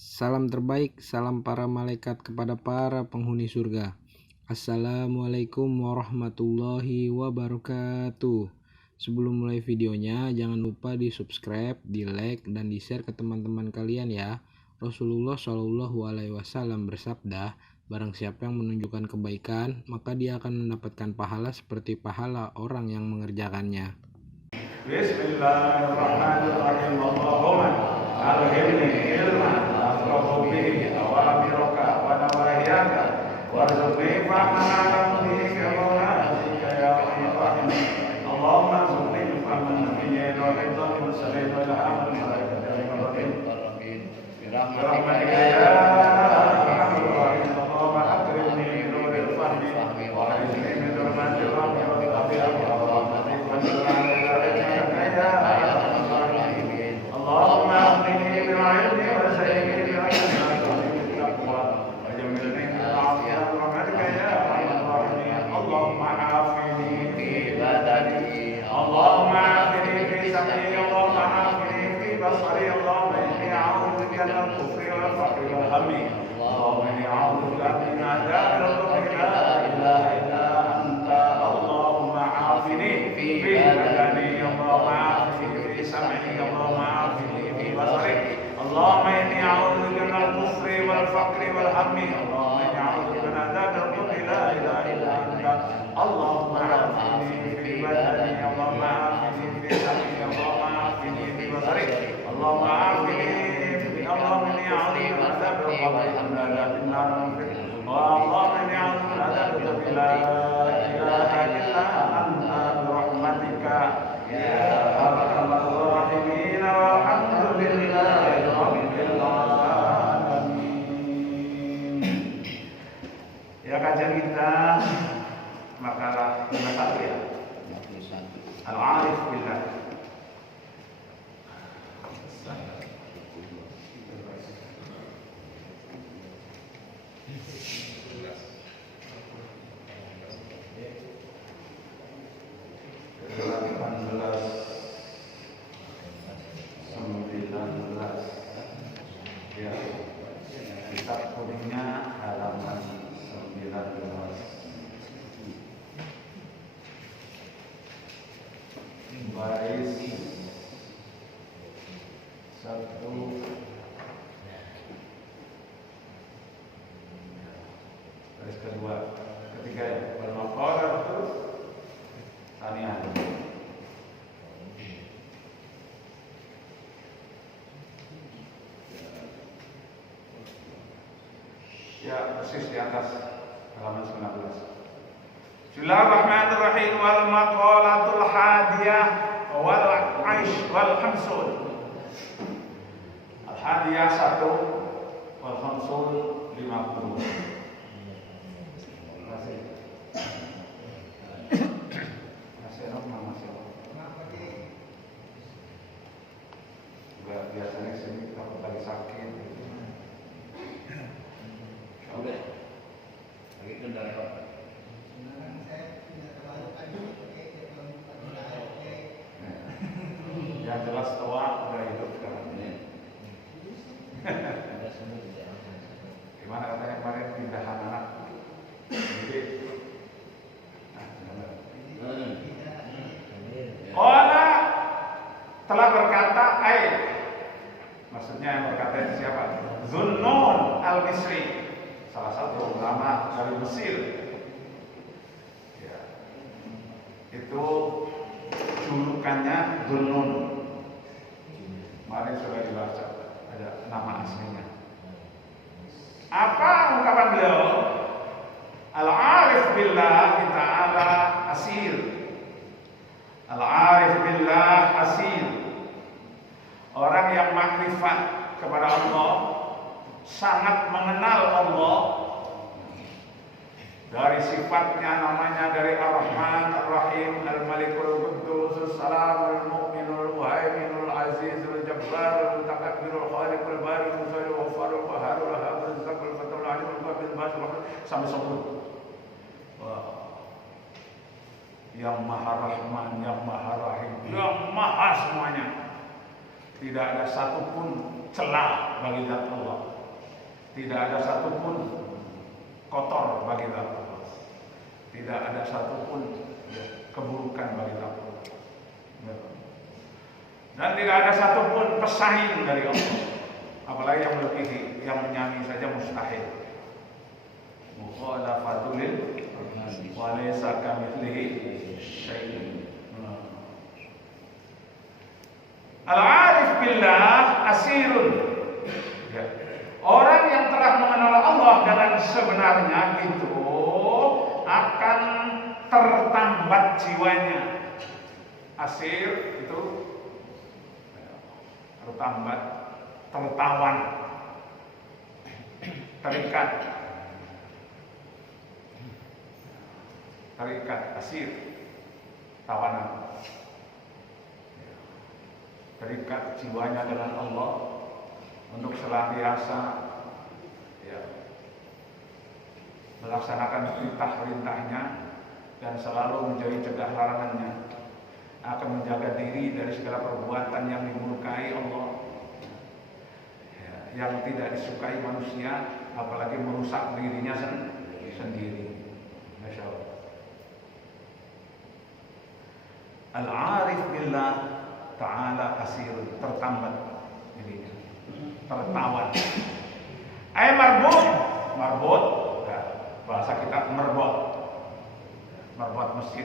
Salam terbaik, salam para malaikat kepada para penghuni surga. Assalamualaikum warahmatullahi wabarakatuh. Sebelum mulai videonya, jangan lupa di subscribe, di like, dan di share ke teman-teman kalian ya. Rasulullah Shallallahu Alaihi Wasallam bersabda, barang siapa yang menunjukkan kebaikan, maka dia akan mendapatkan pahala seperti pahala orang yang mengerjakannya. Bismillahirrahmanirrahim. Allahumma alhimni ilman afqahu bihi awamiraka wa nawahiyaka warzuqni fahman ala bihi kama ya rahim. Allahumma arzuqni fahman nabiyyin wa ridwan mursalin wa ilhaman malaikatin birahmatika ya arhamar rahimin. Allahumma akrimni bi nuril fahmi wa a'izni min dhurmatil rahmi wa bi'afiyati اللهم اغنني بالعلم وزينني بالحكمة والتقوى وجملني بالعافية برحمتك يا ارحم الراحمين. اللهم عافني في بدني، اللهم عافني في سمعي، اللهم عافني في بصري، اللهم اني اعوذ بك من الكفر والفقر والهم، اللهم اني اعوذ بك من عذاب القبر لا اله الا انت. اللهم عافني في بدني، اللهم عافني في سمعي، اللهم عافني في بصري، اللهم اني اعوذ بك من الكفر والفقر والهم، اللهم اني اعوذ بك من عذاب القبر لا اله الا انت. اللهم عافني في بدني، اللهم عافني في سمعي، اللهم عافني في بصري، اللهم عافني اللهم اني اعوذ بك من عذاب القبر ومن عذاب النار، اللهم اني اعوذ من عذاب القبر لا اله الا انت برحمتك يا ارحم الراحمين. والحمد لله رب العالمين. Ya, kajian kita makalah 51 ya. Al-Arif billah. Ya, kitab kuningnya halaman 19. Baris 1, baris kedua, ketiga ya. Al-Maqalah terus Taniah. Ya, persis di atas halaman 19. Bismillahirrahmanirrahim. Wal maqalatul hadiyah wal aish wal khamsun. Al hadiyah 1 wal khamsun 50. Biasanya sini kita lagi sakit. Oke. Lagi kendaraan. Yang jelas tua udah hidup sekarang. Gimana katanya kemarin pindahan anak? Jadi, Qala telah berkata maksudnya yang berkata itu siapa? Zunnun al-Misri, salah satu ulama dari Mesir. Ya. Itu julukannya Zunnun. Kemarin sudah dibaca, ada nama aslinya. Apa ungkapan beliau? Al-Arif billahi ta'ala asil. Al-Arif billah asil. Orang yang makrifat kepada Allah, sangat mengenal Allah. Dari sifatnya, namanya dari Ar-Rahman, Ar-Rahim, Al-Malikul Quddus, As-Salam, Al-Mu'minul Muhaiminul Azizul Jabbar, Al-Mutakabbirul Khaliqul Baril Musawwir Ghafarul Qaharul Wahhabul Zakul Fatul Alimul Qabil Basil sampai 10. Yang Maha Rahman, yang Maha Rahim, yang Maha semuanya. Tidak ada satupun celah bagi zat Allah. Tidak ada satupun kotor bagi zat Allah. Tidak ada satupun keburukan bagi zat Allah. Dan tidak ada satupun pesaing dari Allah. Apalagi yang melebihi, yang menyamai saja mustahil. Mukhalafatul wa laysa kamitslihi syai'un. Al-arif billah asirun. Ya. Orang yang telah mengenal Allah dengan sebenarnya itu akan tertambat jiwanya. Asir itu tertambat, tertawan, terikat, asir, tawanan. Terikat jiwanya dengan Allah untuk senantiasa melaksanakan perintah-perintahnya dan selalu menjauhi cegah larangannya, akan menjaga diri dari segala perbuatan yang dimurkai Allah, yang tidak disukai manusia, apalagi merusak dirinya sendiri. Masya Allah. Al-arif billah ta'ala kasirun, tertambat dirinya, tertawan. Marbot, bahasa kita merbot masjid.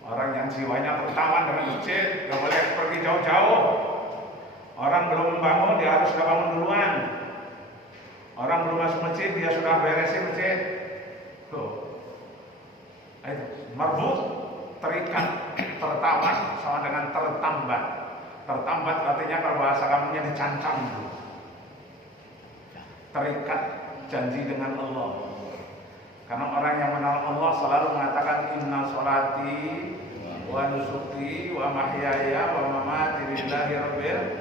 Orang yang jiwanya tertawan dengan masjid, gak boleh pergi jauh-jauh. Orang belum bangun, dia harus sudah bangun duluan. Orang belum masuk masjid, dia sudah beresin masjid. Tuh, marbot, terikat, tertawan sama dengan tertambat. Tertambat artinya kalau bahasa kamunya dicancam. Terikat janji dengan Allah. Karena orang yang mengenal Allah selalu mengatakan inna sholati wa nusuki wa mahyaya wa mamati lillahi rabbil alamin.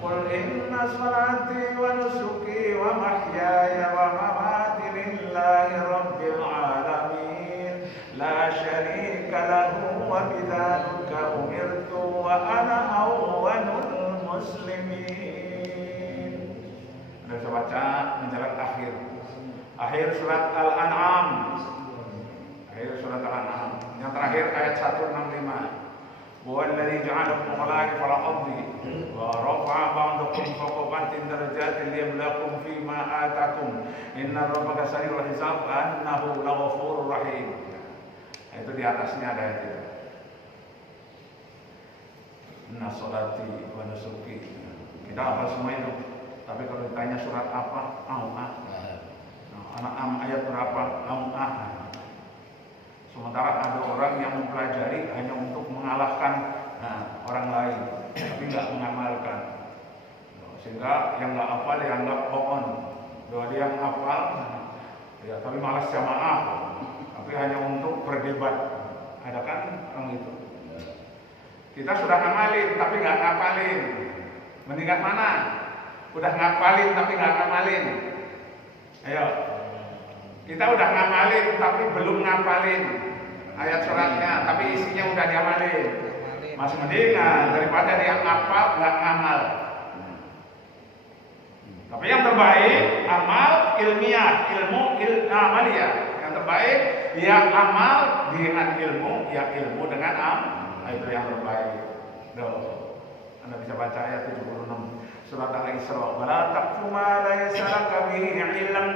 Qul inna sholati wa nusuki wa mahyaya wa mamati lillahi rabbil alamin. La syarika lahu wa bidzalika umirtu wa ana awwalul muslimin. Anda bisa baca menjelang akhir surat Al-An'am. Yang terakhir ayat 165. Walladzi ja'alakum khalaifa fil ardi wa rafa'a ba'dakum fawqa ba'din darajatin liyabluwakum fima atakum. Inna rabbaka sari'ul hisab annahu laghafurur rahim. Itu di atasnya ada itu. Inna sholati wa nusuki. Kita hafal semua itu. Tapi kalau ditanya surat apa? Al-An'am ayat berapa? Sementara ada orang yang mempelajari hanya untuk mengalahkan orang lain, tapi nggak mengamalkan. Sehingga yang nggak hafal dianggap pohon. Bahwa dia yang hafal, tapi malas jamaah, tapi hanya untuk berdebat. Ada kan orang itu? Kita sudah ngamalin, tapi nggak ngapalin. Mendingan mana? Udah ngapalin, tapi nggak ngamalin. Ayo. Kita udah ngamalin tapi belum ngapalin ayat suratnya, tapi isinya udah diamalin. Masih mendingan daripada dia ngapal nggak ngamal. Tapi yang terbaik amal ilmiah, ilmu amaliyah. Yang terbaik dia amal dengan ilmu, ya ilmu dengan itu yang terbaik. Anda bisa baca ayat 76 surat Al-Isra. Wala taqfu ma laysa laka bihi ilm.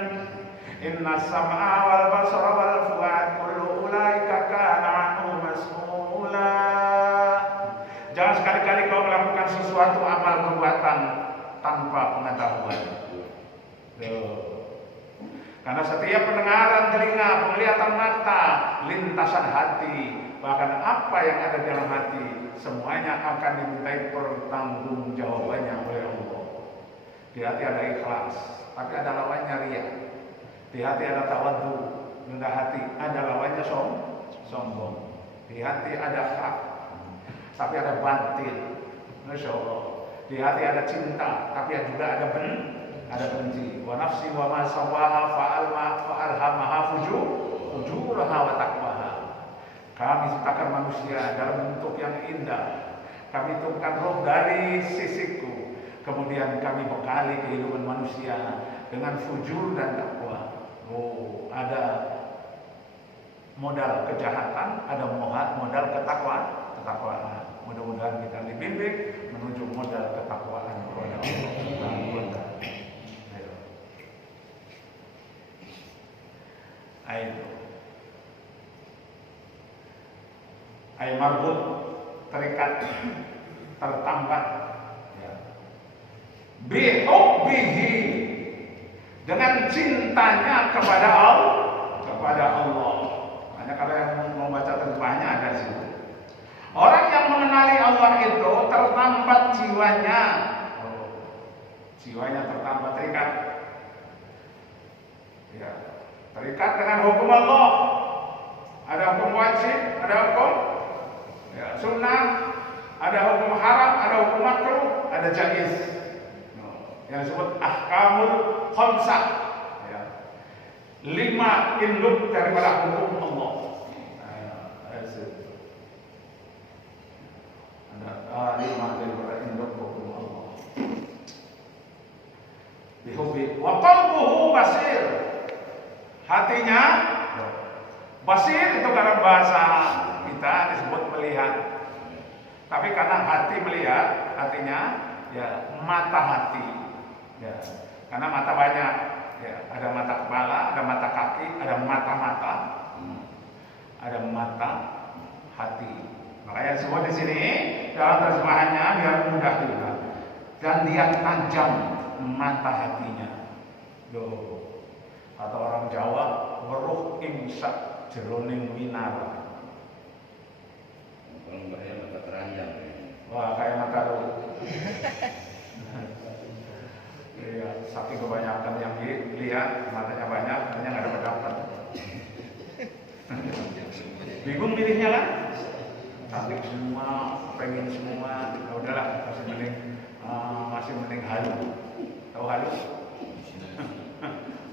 Inna sam'a wal basara wal fu'ad kullu ulaika kana anhu mas'ula. Jangan sekali-kali kau melakukan sesuatu amal perbuatan tanpa pengetahuan. Karena setiap pendengaran telinga, penglihatan mata, lintasan hati, bahkan apa yang ada di dalam hati, semuanya akan dimintai pertanggungjawabannya oleh Allah. Di hati ada ikhlas, tapi ada lawannya riya. Di hati ada tawadhu, rendah hati, ada lawannya sombong. Di hati ada hak, tapi ada batil. Masya Allah. Di hati ada cinta, tapi juga ada benci. Wa nafsi wa ma sawaha fa'alhamaha fujuraha wa taqwaha. Kami ciptakan manusia dalam bentuk yang indah. Kami turunkan roh dari sisiku. kemudian kami bekali kehidupan manusia dengan fujur dan takwa. Oh, ada modal kejahatan, ada modal ketakwaan. Mudah-mudahan kita dibimbing menuju modal ketakwaan kepada Allah Subhanahu wa taala. Ayo. Ayo marbut, terikat, tertambat, ya. Bihubbihi, dengan cintanya kepada Allah. Makanya kalau yang mau baca terjemahnya ada di situ. Orang yang mengenali Allah itu tertambat jiwanya. Jiwanya tertambat, terikat. Ya, terikat dengan hukum Allah. Ada hukum wajib, ada hukum ya, sunnah, ada hukum haram, ada hukum makruh, ada jaiz. Yang disebut ahkamul khamsah. Ya. 5 induk daripada hukum Allah. Ada 5 daripada induk hukum Allah. Bihubbi wa qalbuhu basir. Hatinya basir itu dalam bahasa kita disebut melihat. Tapi karena hati melihat, artinya ya mata hati. Ya, karena mata banyak. Ya, ada mata kepala, ada mata kaki, ada mata-mata, ada mata hati. Makanya disebut di sini dalam terjemahannya biar mudah juga. Dan dia tajam mata hatinya. Loh. Atau orang Jawa, weruh imsak jeroning winar. Kalau bahaya mata keranjang. Wah, kayak mata lu. Iya, saking kebanyakan yang dilihat, matanya banyak, matanya nggak dapat dapat. Bingung milihnya kan? Cantik semua, pengen semua. Ya udahlah, masih mending halu. Tahu halu?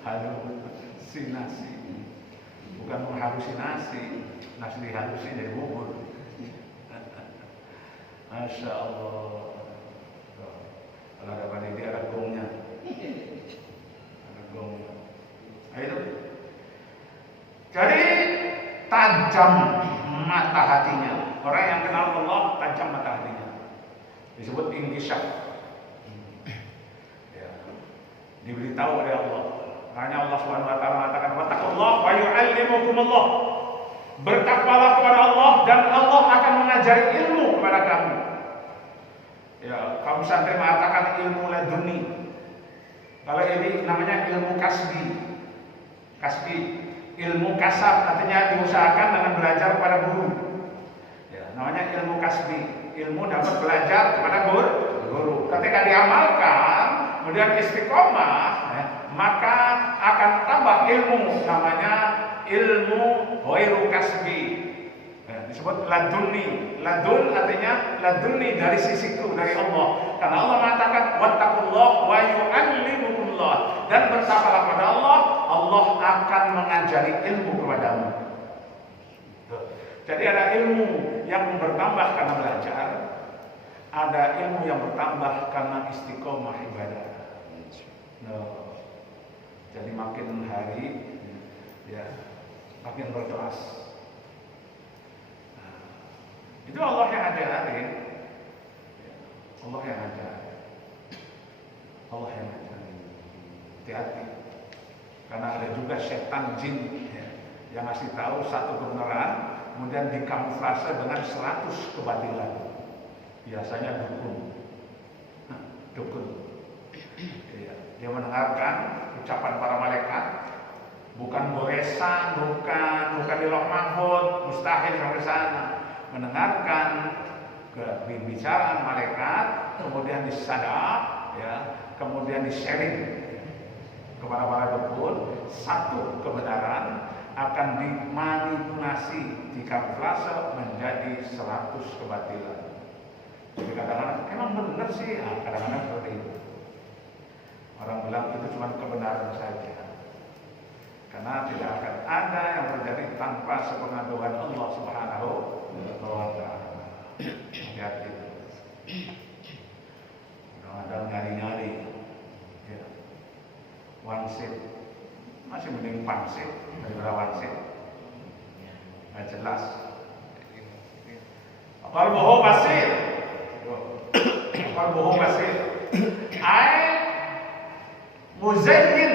Halusinasi, bukan menghalusinasi, nasi dihalusin jadi bubur. Masya Allah. Kalau ada pada dia ada gongnya, ada gongnya. Itu. Jadi tajam mata hatinya. Orang yang kenal Allah tajam mata hatinya. Disebut inkisyaf. Ya. Diberitahu oleh Allah. Makanya Allah Subhanahu wa taala mengatakan wattaqullah wa yu'allimukumullah. Bertakwalah kepada Allah dan Allah akan mengajari ilmu kepada kamu. Ya, kamu sampai mengatakan ilmu laduni. Kalau ini namanya ilmu kasbi. Kasbi, ilmu kasab artinya diusahakan dengan belajar kepada guru. Ya, namanya ilmu kasbi. Ilmu dapat belajar kepada guru. Ketika diamalkan, kemudian istiqomah, ya, maka akan tambah ilmu, namanya ilmu ghairu kasbi. Ya, disebut laduni. Ladun artinya laduni dari sisiku, dari Allah. Karena Allah mengatakan wattaqullah wa yu'allimukumullah, dan bertakwalah kepada Allah, Allah akan mengajari ilmu kepadamu. Jadi ada ilmu yang bertambah karena belajar, ada ilmu yang bertambah karena istiqomah ibadah. Jadi makin hari ya makin berkelas. Itu Allah yang ajarin. Allah yang ajarin. Allah yang ajarin. Hati-hati. Karena ada juga setan jin ya, yang ngasih tahu satu kebenaran, kemudian dikamuflase dengan 100 kebatilan. Biasanya dukun. Dukun. Ya, dia mendengarkan ucapan para malaikat, bukan goresan, bukan di Lauh Mahfuz, mustahil sampai sana. Mendengarkan pembicaraan malaikat, kemudian disadap, ya, kemudian di-sharing kepada para dukun. Satu kebenaran akan dimanipulasi, dikamuflase menjadi 100 kebatilan. Jadi kadang-kadang emang benar sih, kadang-kadang seperti itu. Orang bilang itu cuma kebenaran saja. Karena tidak akan ada yang terjadi tanpa sepengetahuan Allah Subhanahu wa taala. Hati-hati. padahal nyari-nyari. Ya. Wangsit masih mending pangsit daripada wangsit. Nggak jelas. Qalbuhu basir. Qalbuhu basir. Muzayyin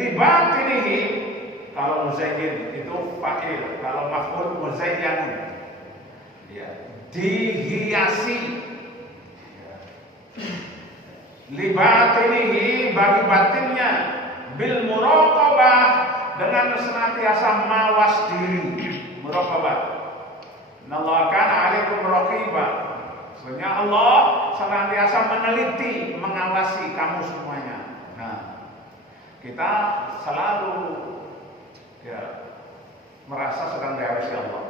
li batinihi. Kalau muzayyin itu fa'il, kalau maf'ul muzayyan. Ya, dihiasi. Ya. Li batinihi, bagi batinnya, bil muraqabah, dengan senantiasa mawas diri. Muraqabah. Innallaha kana 'alaikum raqibah. Sebenarnya Allah senantiasa meneliti, mengawasi kamu semuanya. Nah, kita selalu merasa sedang diawasi Allah.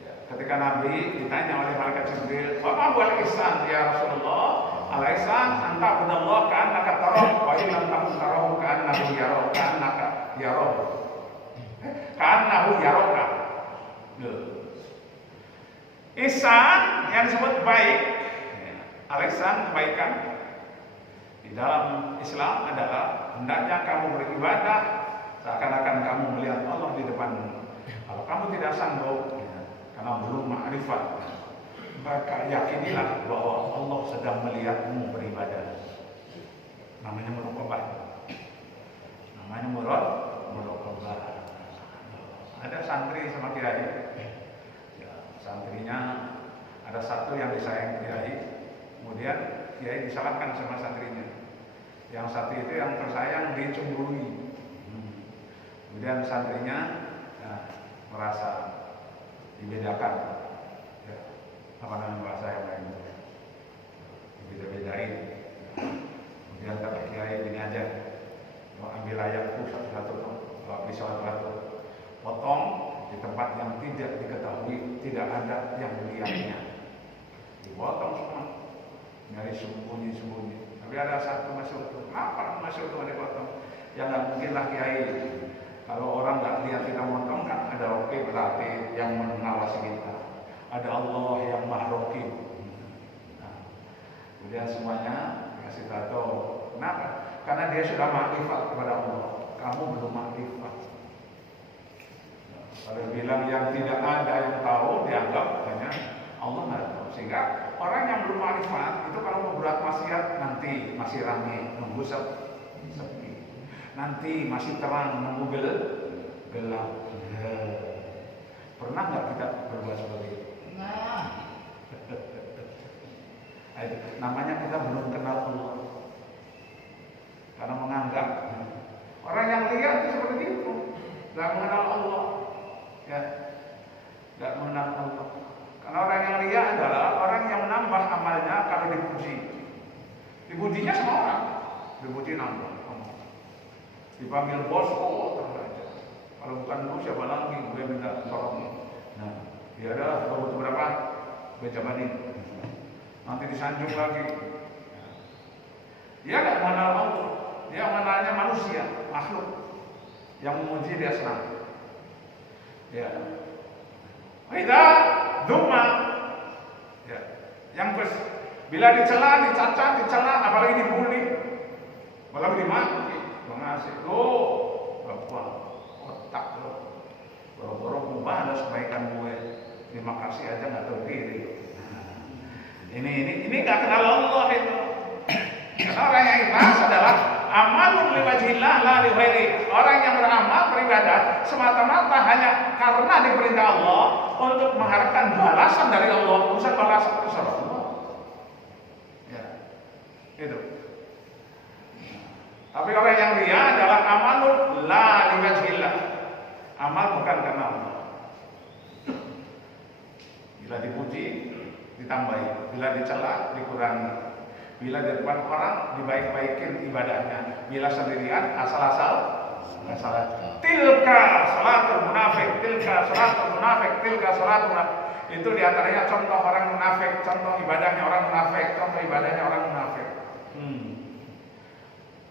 Ya, ketika Nabi ditanya oleh malaikat Jibril, "Apa huwal ihsan ya Rasulullah?" Al-ihsan anta budallah ka'annaka tarahu wa in lam takun tarahu ka'annahu yaraka ka'annahu yaraka. Ihsan yang disebut baik, al-ihsan kebaikan di dalam Islam adalah hendaknya kamu beribadah seakan-akan kamu melihat Allah di depanmu. Kalau kamu tidak sanggup karena belum ma'rifat, maka yakinilah bahwa Allah sedang melihatmu beribadah. Namanya muraqabah. Namanya muraqabah. Ada santri sama kiai. Santrinya ada satu yang disayang kiai, kemudian kiai disalahkan sama santrinya. Yang satu itu yang tersayang dicemburui. Kemudian santrinya merasa dibedakan. Ya, apa namanya bahasa yang lain? Beda-bedain. Kemudian kata kiai ini aja, mau ambil ayatku satu-satu, kalau bisa satu-satu, potong di tempat yang tidak diketahui, tidak ada yang melihatnya, dipotong semua, nyari sembunyi-sembunyi. Tapi ada satu masuk, kenapa masuk itu dipotong? Ya nggak mungkin lah kiai. Kalau orang nggak lihat kita motong kan ada oke berarti yang mengawasi kita, ada Allah yang mahrokib. Nah, kemudian semuanya kasih tahu, kenapa? Karena dia sudah makrifat kepada Allah, kamu belum makrifat. Kalau bilang yang tidak ada yang tahu, dianggap hanya Allah nggak tahu. Sehingga orang yang belum makrifat itu kalau mau berbuat maksiat nanti masih ramai, nunggu sepi. Nanti masih terang, nunggu gelap. Pernah nggak kita berbuat seperti itu? Nah, namanya kita belum kenal Allah. Karena menganggap orang yang lihat itu seperti itu, nggak mengenal Allah. Ya, nggak mengenal Allah. Karena orang yang ria adalah orang yang menambah amalnya kalau dipuji. Dipujinya semua orang, dipuji nambah. Dipanggil bos, terbaca. Kalau bukan bos siapa lagi? Gue minta tolong. Nah, dia ada butuh berapa? Gue jabanin. Nanti disanjung lagi. Dia nggak mengenal Allah. Dia mengenalnya manusia, makhluk yang memuji dia senang. Ya, kita duma, ya, yang bila dicela, dicacat, dicela, apalagi dibully, apalagi dimaki, mengasih, apa, otak lo, boro-boro membalas kebaikan gue, terima kasih aja nggak tahu diri. Ini nggak kenal Allah itu. Karena orang yang ikhlas adalah amalun liwajhillah la lighairi. Orang yang beramal beribadah semata-mata hanya karena diperintah Allah untuk mengharapkan balasan dari Allah, bukan balasan dari Allah. Ya. Itu. Tapi orang yang ria adalah amalun la liwajhillah. Amal bukan karena Allah. Bila dipuji ditambahi, bila dicela dikurangi. Bila di depan orang dibaik-baikin ibadahnya, bila sendirian asal-asal. Tilka salatul munafik, tilka salatul munafik, tilka salatul munafik. Itu diantaranya contoh orang munafik, contoh ibadahnya orang munafik, contoh ibadahnya orang munafik.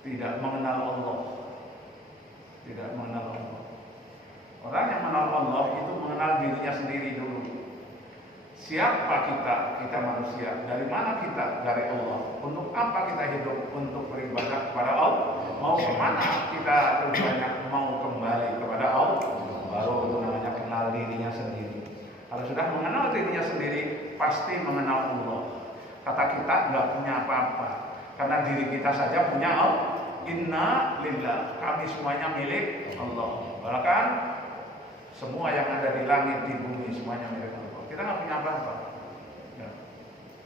Tidak mengenal Allah, tidak mengenal Allah. Orang yang mengenal Allah itu mengenal dirinya sendiri dulu. Siapa kita? Kita manusia. Dari mana kita? Dari Allah. Untuk apa kita hidup? Untuk beribadah kepada Allah. Mau kemana kita tujuannya? Mau kembali kepada Allah. Baru itu namanya kenal dirinya sendiri. Kalau sudah mengenal dirinya sendiri, pasti mengenal Allah. Kata kita nggak punya apa-apa, karena diri kita saja punya Allah. Inna lillah, kami semuanya milik Allah. Bahkan semua yang ada di langit, di bumi, semuanya milik Allah. Kita nggak punya apa-apa.